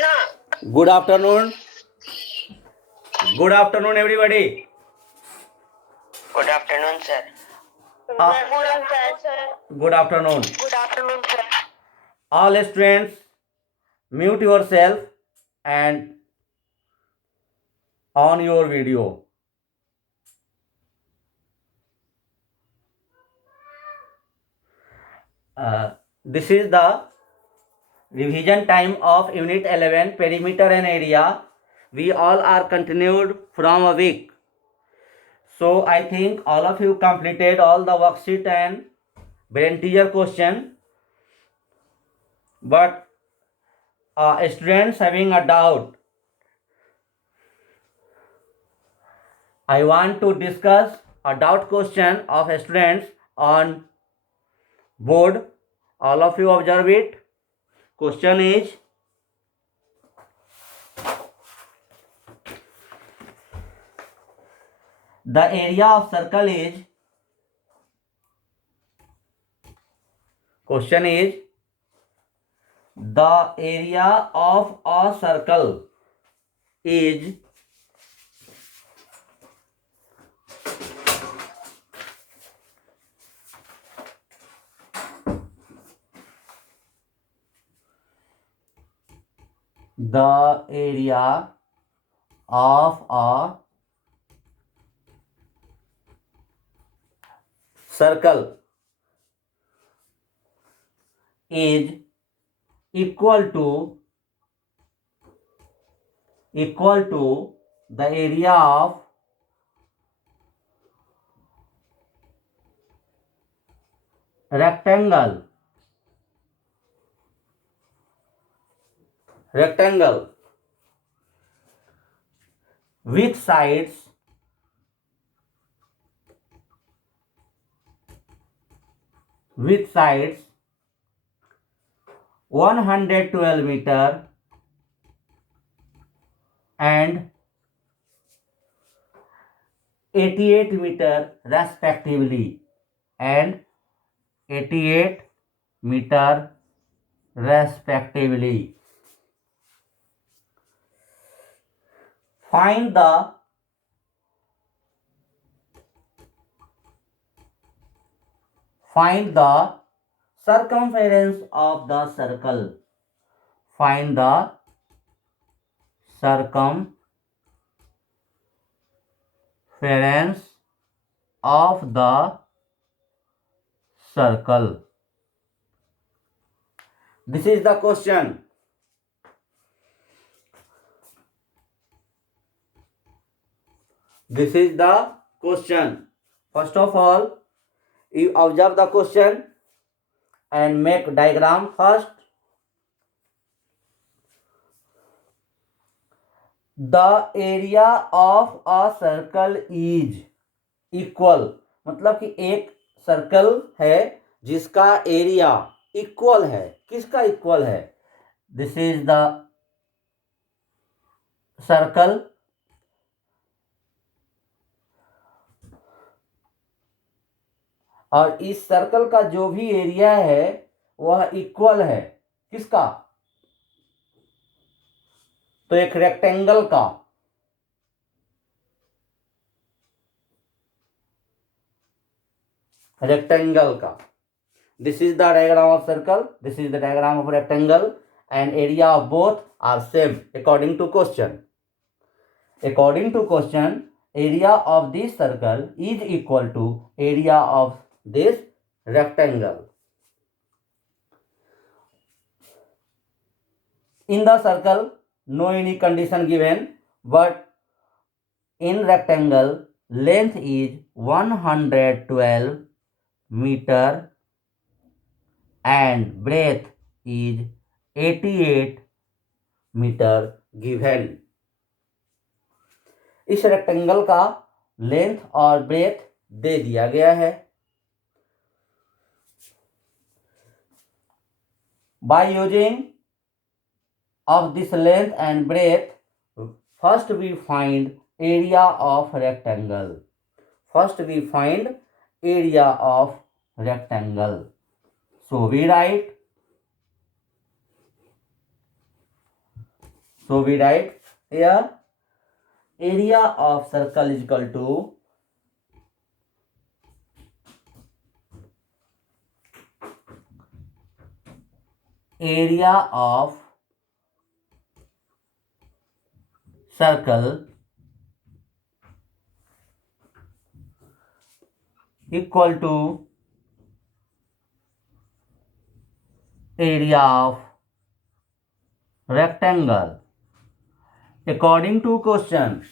No. Good afternoon. Good afternoon, everybody. Good afternoon, sir. Good Uh, afternoon, sir. Good afternoon. Good afternoon, sir. All students, mute yourself and on your video. This is the revision time of Unit 11, Perimeter and Area. We all are continued from a week. So I think all of you completed all the worksheet and brain teaser question. But students having a doubt, I want to discuss a doubt question of students on board. All of you observe it. Question is, the area of circle is, question is, the area of a circle is the area of a circle is equal to the area of rectangle with sides 112 meter and 88 meter respectively, and 88 meter respectively. Find the circumference of the circle. Find the circumference of the circle. This is the question. This is the question. First of all, you observe the question and make diagram first. The area of a circle is equal, मतलब कि एक circle है जिसका area equal है. किसका equal है? This is the circle और इस सर्कल का जो भी एरिया है वह इक्वल है किसका? तो एक रेक्टेंगल का. This is the diagram of circle, this is the diagram of rectangle, and area of both are same according to question. Area of this circle is equal to area of this rectangle. In the circle, no any condition given, but in rectangle, length is 112 meter and breadth is 88 meter given. इस rectangle का length और breath दे दिया गया है. By using of this length and breadth, first we find area of rectangle. So we write So we write here area of circle is equal to area of circle equal to area of rectangle. According to question,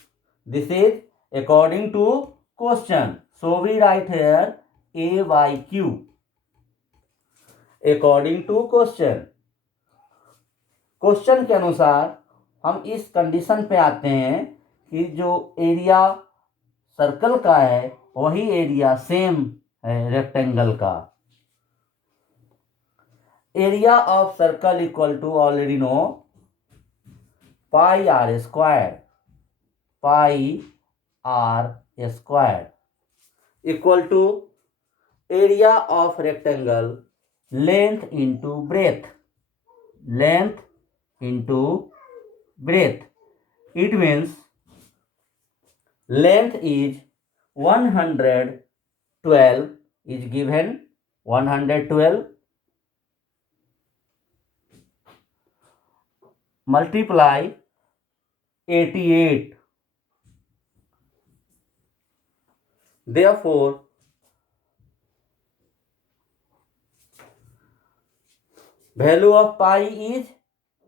this is according to question. So we write here A by Q. According to question. Question के अनुसार हम इस condition पे आते हैं कि जो area circle का है वही एरिया सेम है रेक्टेंगल का. Area of circle equal to already know pi r square. Pi r square equal to area of rectangle length into breadth. Length into breadth. It means length is 112 is given 112 multiply 88. Therefore value of pi is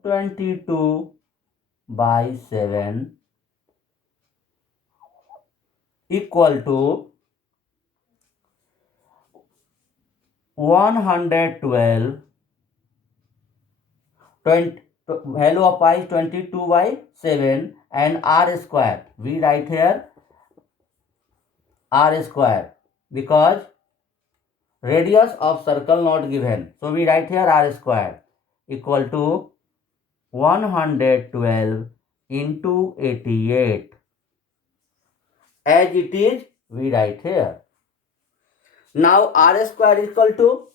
22 by 7 equal to 112. Value of pi is 22 by 7 and r square. We write here r square because radius of circle not given. So we write here r square equal to 112 into 88. As it is, we write here. Now r square is equal to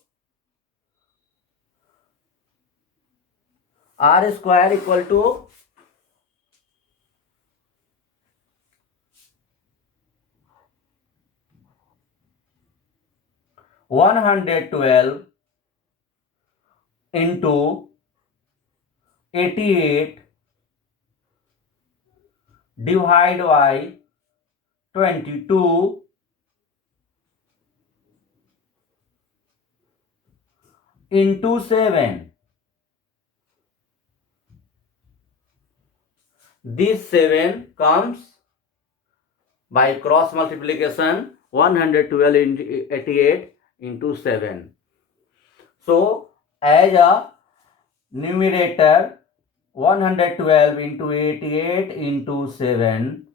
112 into 88 divide by 22 into 7. This 7 comes by cross multiplication 112 into 88 into 7. So as a numerator 112 into 88 into 7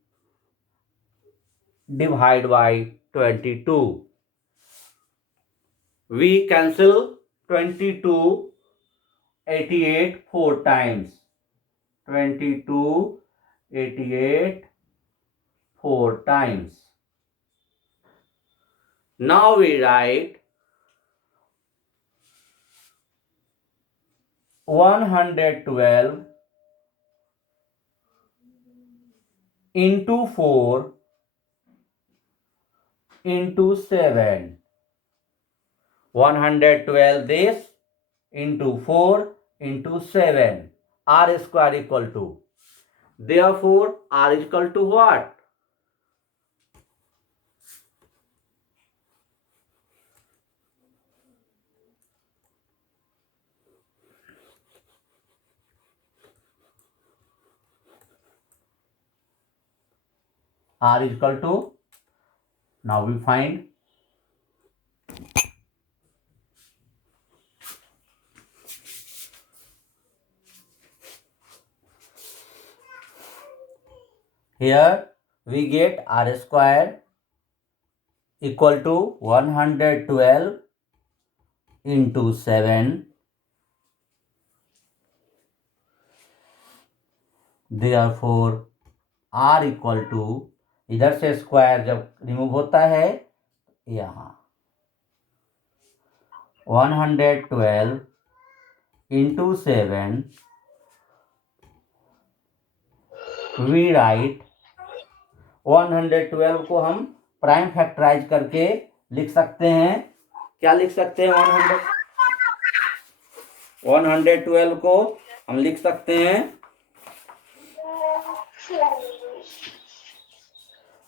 divide by 22. We cancel 22 88 4 times. 22 88 4 times. Now we write 112 into 4 into 7. 112 this into 4 into 7. R square equal to. Therefore, R is equal to what? R is equal to, now we find here we get R square equal to 112 into 7. Therefore R equal to, इधर से square जब remove होता है यहाँ 112 into 7 we write 112 को हम prime factorise करके लिख सकते हैं। क्या लिख सकते हैं? 112 को हम लिख सकते हैं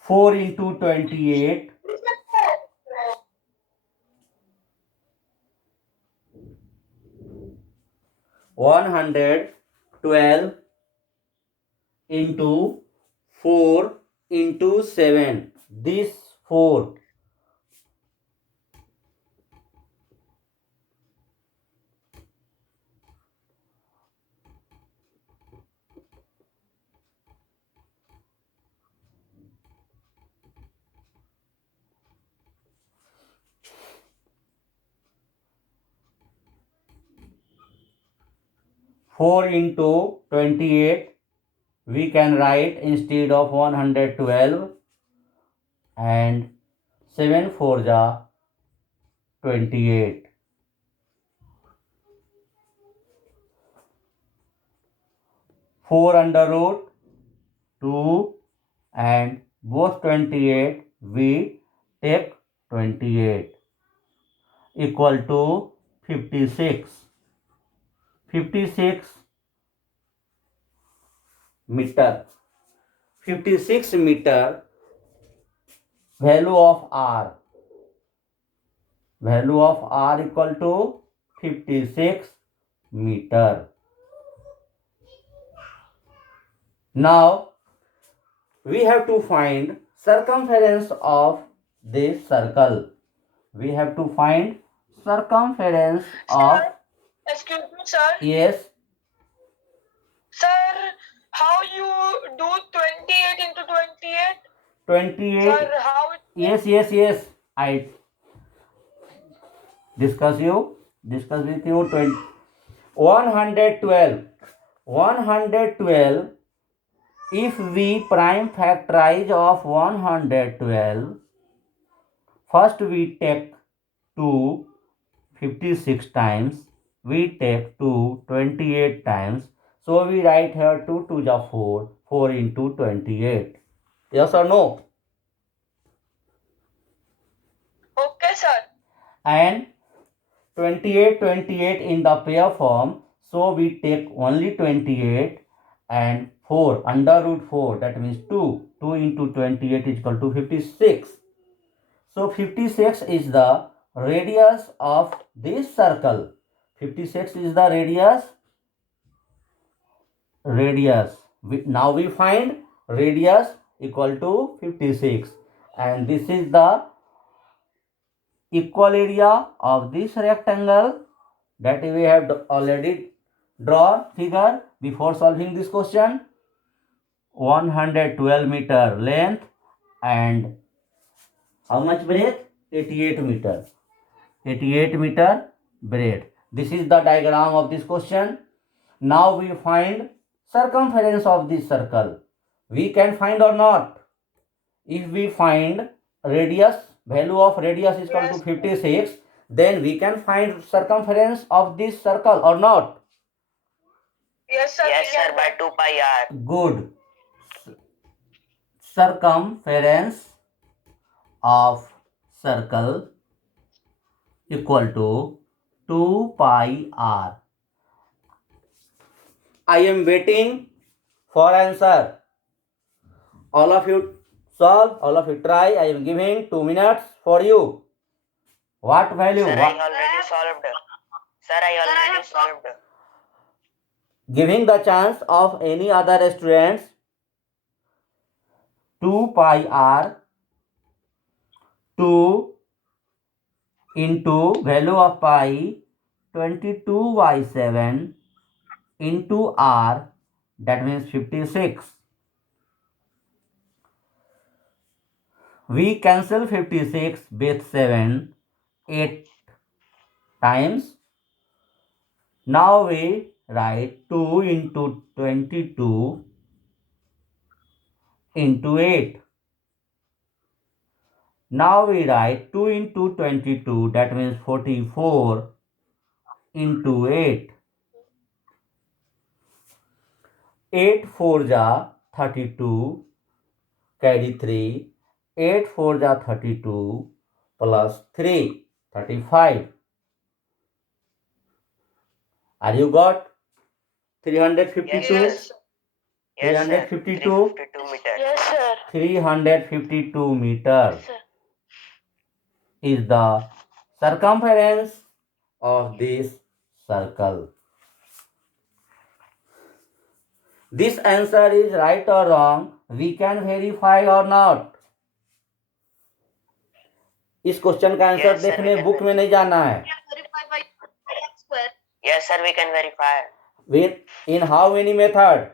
4 into 28 112 into 4 into 7. This 4 4 into 28 we can write instead of 112 and 7 4 ja 28. 4 under root 2 and both 28 we take 28 equal to 56. 56 meter. 56 meter value of r. Value of r equal to 56 meter. Now we have to find circumference of this circle. We have to find circumference of. Excuse me, sir. Yes. Sir, how you do 28 into 28? 28. Sir, how it... Yes. I discuss with you 112. 112. If we prime factorize of 112, first we take 2 56 times, we take 2 28 times, so we write here 2 2 is 4, 4 into 28. Yes or no? Okay, sir. And 28 in the pair form, so we take only 28 and 4 under root 4, that means 2 into 28 is equal to 56. So 56 is the radius of this circle. 56 is the radius. Now we find radius equal to 56, and this is the equal area of this rectangle that we have already drawn figure before solving this question. 112 meter length and how much breadth? 88 meter. 88 meter breadth. This is the diagram of this question. Now we find circumference of this circle. We can find or not? If we find radius, value of radius is equal to 56, then we can find circumference of this circle or not? Yes, sir. Yes, sir, by 2 pi r. Good. Circumference of circle equal to 2 pi r. I am waiting for answer. All of you solve, all of you try. I am giving 2 minutes for you. What value? Sir, I already solved. Sir, I already solved. Giving the chance of any other students. 2 pi r 2 into value of pi 22/7 into r, that means 56. We cancel 56 with 7 8 times. Now we write 2 into 22 into 8. Now we write 2 into 22, that means 44 into 8. 8 4 ja 32, carry 3, 8 4 जा 32, plus 3, 35. Are you got 352? Yes, sir. Yes, sir. 352? 352 meters. Yes, sir. 352 meters is the circumference of this circle. This answer is right or wrong, we can verify or not. इस question का answer Yes, sir, देखने we can book में नहीं जाना है. Verify by square. Yes, sir, we can verify. In how many method?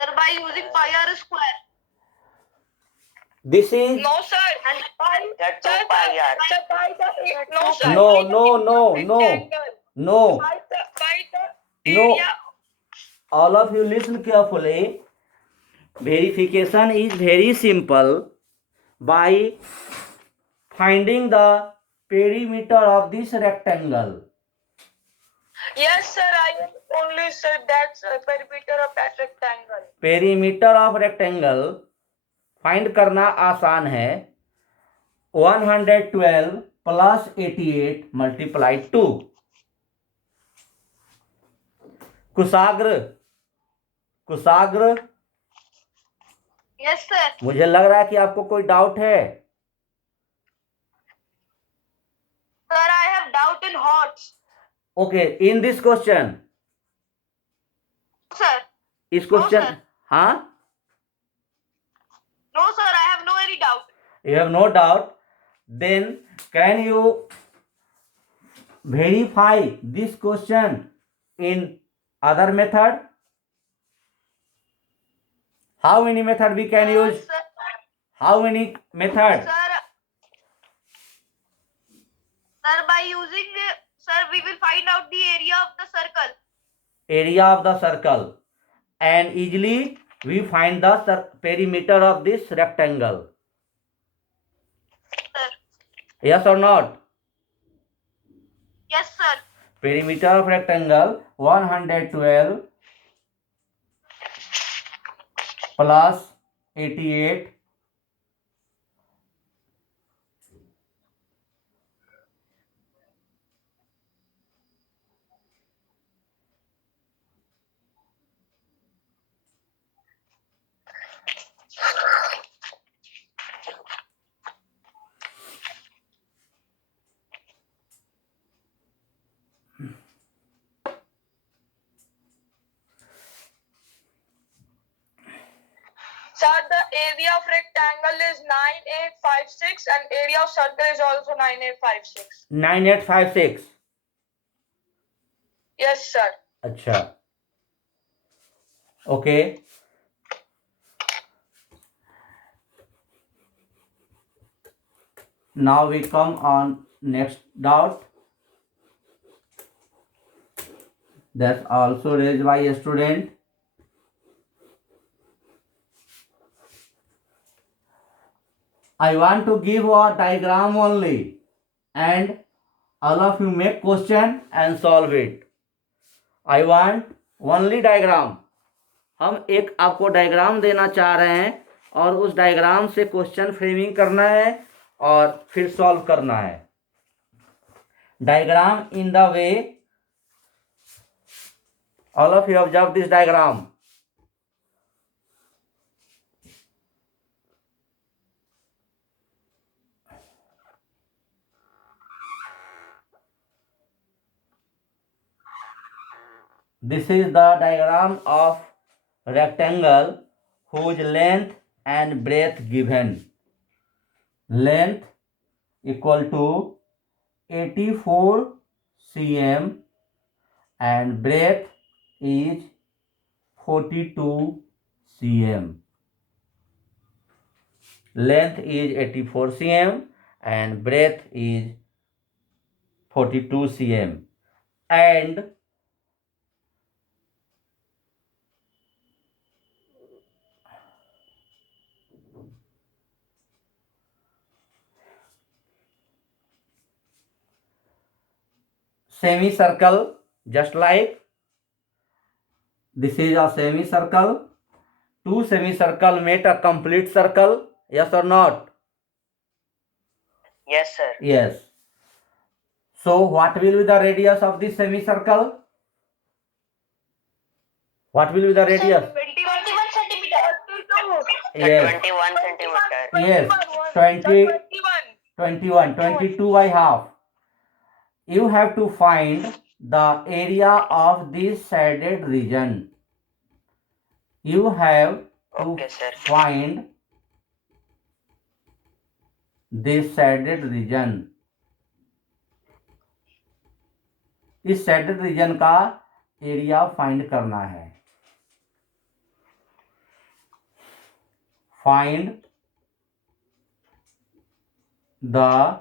Sir, by using pi r square. This is No, sir. And by That 2 pi r. No, sir. No, By the no, no, no. rectangle. No. By the No. area. All of you listen carefully. Verification is very simple. By finding the perimeter of this rectangle. Yes, sir. I only said that's a perimeter of that rectangle. Perimeter of rectangle find करना आसान है. 112 plus 88 multiply 2. कुशाग्र Yes, sir. मुझे लग रहा है कि आपको कोई डाउट है. Sir, I have doubt in horse. Okay, in this question, Sir. इस क्वेश्चन, sir. हाँ, No, sir. I have no any doubt. you have no doubt. Then can you verify this question in other method? How many method we can use? Sir, How many method? sir, by using, sir, we will find out the area of the circle. Area of the circle, and easily we find the perimeter of this rectangle. Sir. Yes or not? Yes, sir. Perimeter of rectangle 112 plus 88 Sir, the area of rectangle is 9856 and area of circle is also 9856. 9856. Yes, sir. अच्छा, okay. Now we come on next doubt. That's also raised by a student. I want to give a diagram only, and all of you make question and solve it. I want only diagram. हम एक आपको diagram देना चाह रहे हैं और उस diagram से क्वेश्चन फ्रेमिंग करना है और फिर सॉल्व करना है. Diagram in the way, all of you observe this diagram. This is the diagram of rectangle whose length and breadth given. Length equal to 84 cm and breadth is 42 cm. Length is 84 cm and breadth is 42 cm. And semicircle, just like this is a semicircle two semicircle made a complete circle? Yes or not? Yes, sir. Yes. So what will be the radius of this semicircle? What will be the radius? 21 centimeter. 22. Yes. 21 centimeter. Yes. 21. 22 by half. You have to find the area of this shaded region. You have to Okay, sir. find this shaded region. इस shaded region का area find करना है. Find the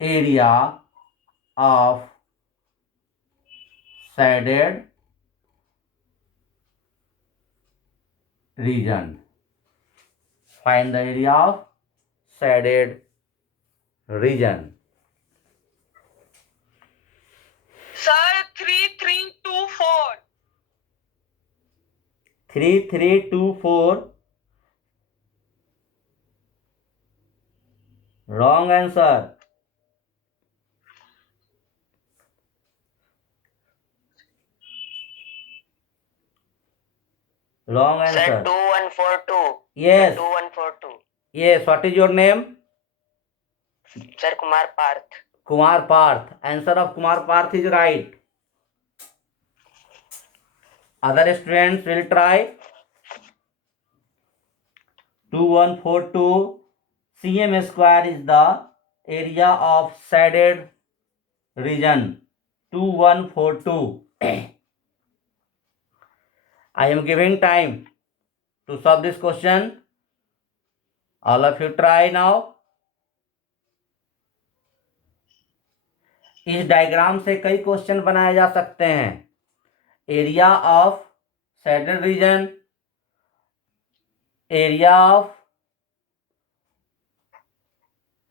area of shaded region. Find the area of shaded region. Sir, 3324. 3324. Wrong answer. Wrong Sir, answer. 2142. Yes. 2142. Yes. What is your name? Sir, Kumar Parth. Kumar Parth. Answer of Kumar Parth is right. Other students will try. 2142 cm square is the area of shaded region. 2142. I am giving time to solve this question. All of you try now. इस diagram से कई question बनाए जा सकते हैं. Area of shaded region, area of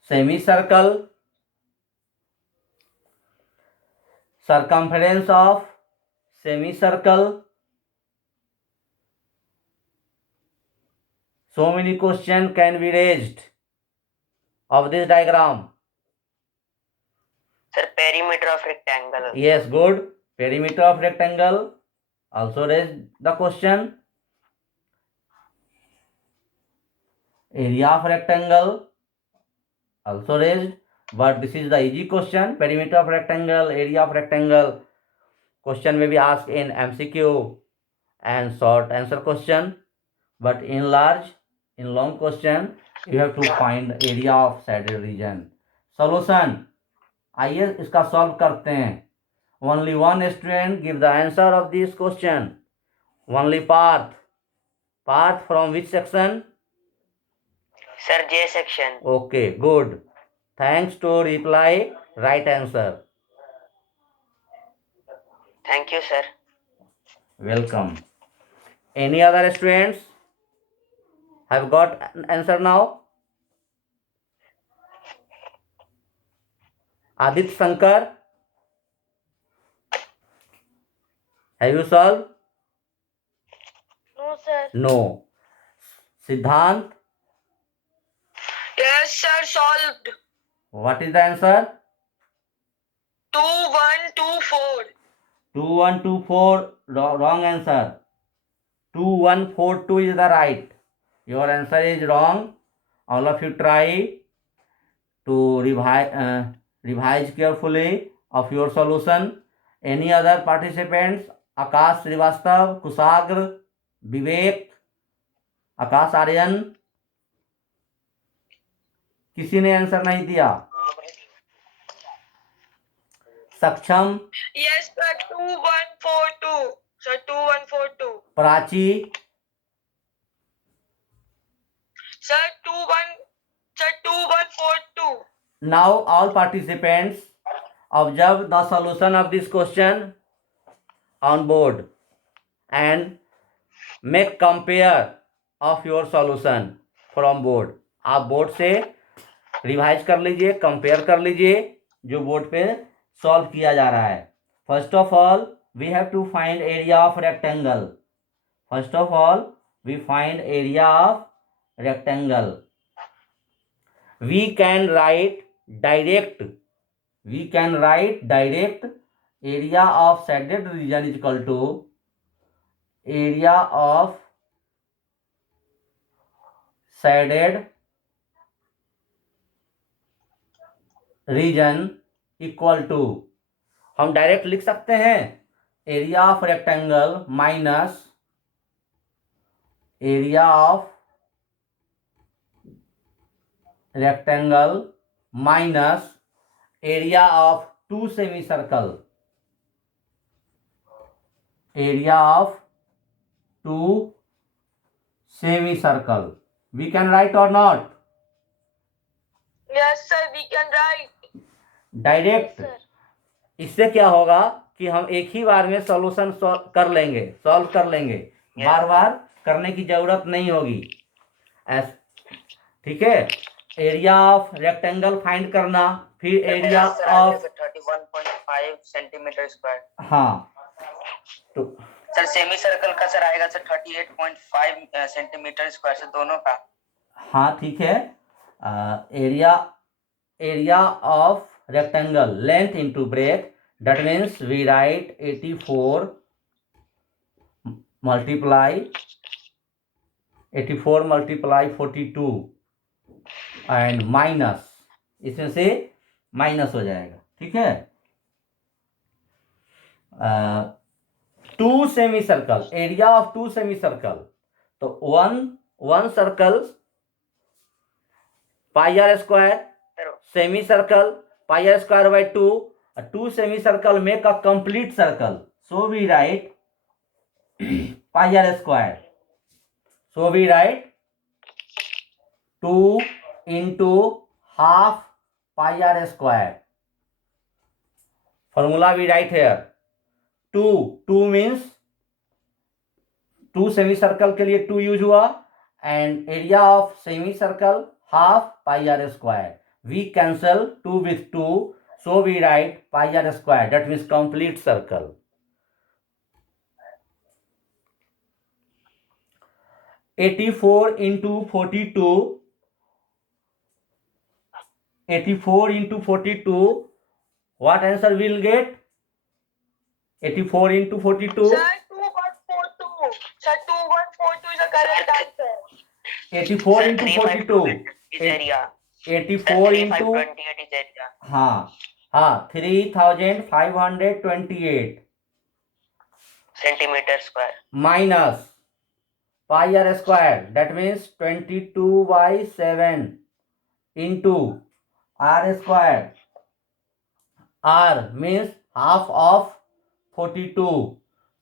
semicircle, circumference of semicircle. So many questions can be raised of this diagram. Sir, perimeter of rectangle. Yes, good. Perimeter of rectangle. Also raise the question. Area of rectangle. Also raised. But this is the easy question. Perimeter of rectangle, area of rectangle. Question may be asked in MCQ and short answer question. But in long question, you have to find area of shaded region. Solution. आइए इसका solve करते हैं. Only one student give the answer of this question. Only Parth. Parth from which section? Sir, J section. Okay, good. Thanks to reply right answer. Thank you, sir. Welcome. Any other students have got an answer now? Adit Shankar, have you solved? No, sir. No. Siddhant, Yes, sir, solved. what is the answer? 2124. 2124, wrong answer. 2142 is the right. Your answer is wrong. All of you try to revise carefully of your solution. Any other participants? Akash Srivastav, Kusagra, Vivek, आकाश आर्यन. किसी ने answer नहीं दिया. सक्षम. Yes, sir, 2142. Sir, 2142. Prachi. Sir, 2142. Now all participants observe the solution of this question on board and make compare of your solution from board. आप board से revise कर लीजिए, compare कर लीजिए जो बोर्ड पे सॉल्व किया जा रहा है. First of all we have to find area of rectangle. First of all, we find area of rectangle. We can write direct area of shaded region is equal to area of shaded region equal to, हम direct लिख सकते हैं area of rectangle minus area of rectangle minus area of two semi circle, area of two semi circle. We can write or not? Yes, sir. We can write. Direct. इससे क्या होगा कि हम एक ही बार में सॉल्यूशन सॉल्व कर लेंगे. बार बार करने की जरूरत नहीं होगी. ठीक है. एरिया ऑफ रेक्टेंगल फाइंड करना, फिर एरिया ऑफ 31.5 सेंटीमीटर स्क्वायर. हाँ, तो सर सेमी सर्कल का सर आएगा सर 38.5 सेंटीमीटर स्क्वायर से दोनों का. हाँ ठीक है. Area of rectangle length into breadth, that means we write 84 multiply 42 and minus, इसमें से माइनस हो जाएगा. ठीक है. Two semi circle, area of two semi circle, तो one circle pi r square, semi circle pi r square by 2, two semi circle make a complete circle, so we write pi r square, so we write 2 into half pi r square. Formula we write here. 2 means 2 semicircle के लिए 2 use हुआ, and area of semicircle half pi r square. We cancel 2 with 2, so we write pi r square. That means complete circle. (84 into 42). 84 into 42. What answer we'll get? 84 into 42. Sir, 2142. Sir, 2142 is the correct answer. 84 into 42. is area. 84 into 3528 is area. हाँ 3528 centimetre square minus pi r square, that means 22/7 into r square. R means half of 42.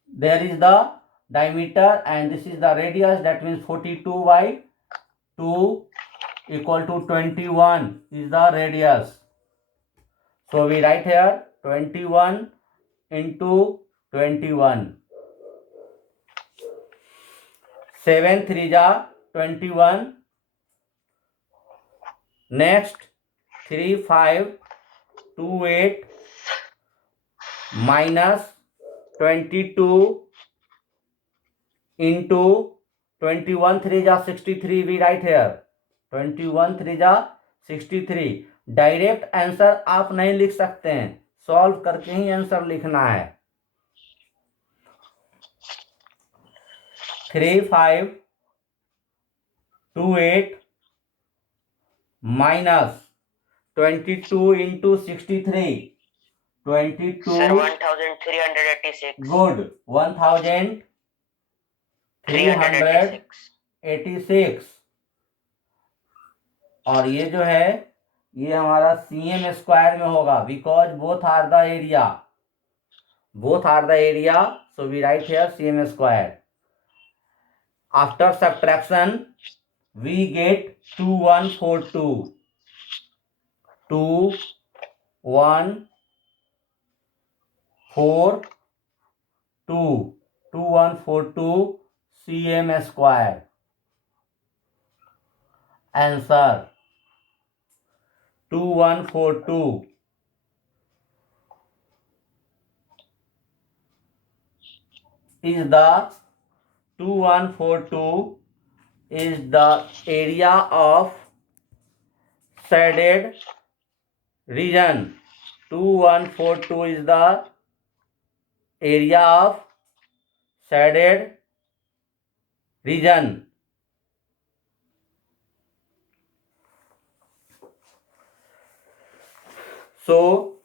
There is the diameter and this is the radius, that means 42/2 equal to 21 is the radius. So we write here 21 into 21. 7 3 ja 21. Next 3 5 2 8 minus 22 into 21 3 ja 63. We write here 21 3 ja 63. Direct answer आप नहीं लिख सकते हैं, solve करके ही answer लिखना है. 3 5 2 8 minus 22 into 63. 22. Sir 1386. Good. 1386. और ये जो है ये हमारा cm स्क्वायर में होगा, because both are the area, so we write here cm square. After subtraction we get 2142. 2142 cm square. Answer 2142 is the 2142 is the area of shaded region. 2142 is the area of shaded region. So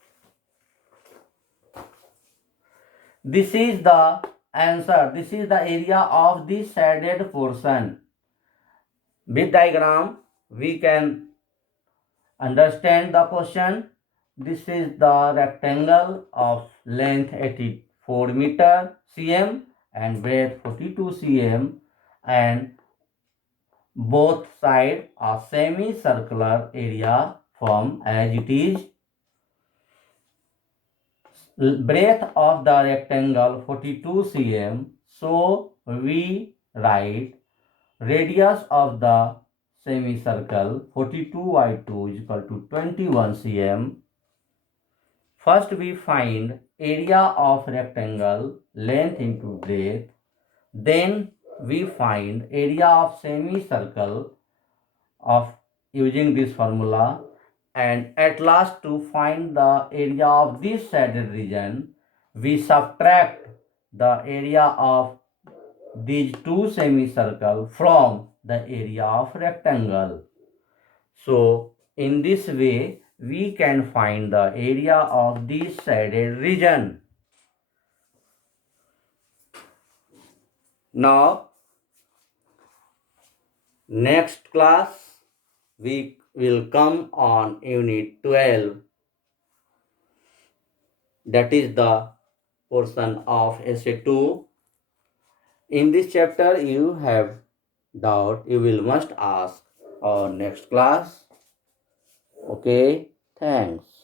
this is the answer. This is the area of the shaded portion. With diagram we can understand the question. This is the rectangle of length 84 meter cm and breadth 42 cm, and both sides a semicircular area form as it is. Breadth of the rectangle 42 cm, so we write radius of the semicircle 42 by 2 is equal to 21 cm. First we find area of rectangle, length into breadth. Then we find area of semicircle of using this formula, and at last to find the area of this shaded region we subtract the area of these two semicircles from the area of rectangle. So in this way we can find the area of this shaded region. Now next class we will come on unit 12, that is the portion of essay 2. In this chapter you have doubt, you will must ask on next class. Okay, thanks.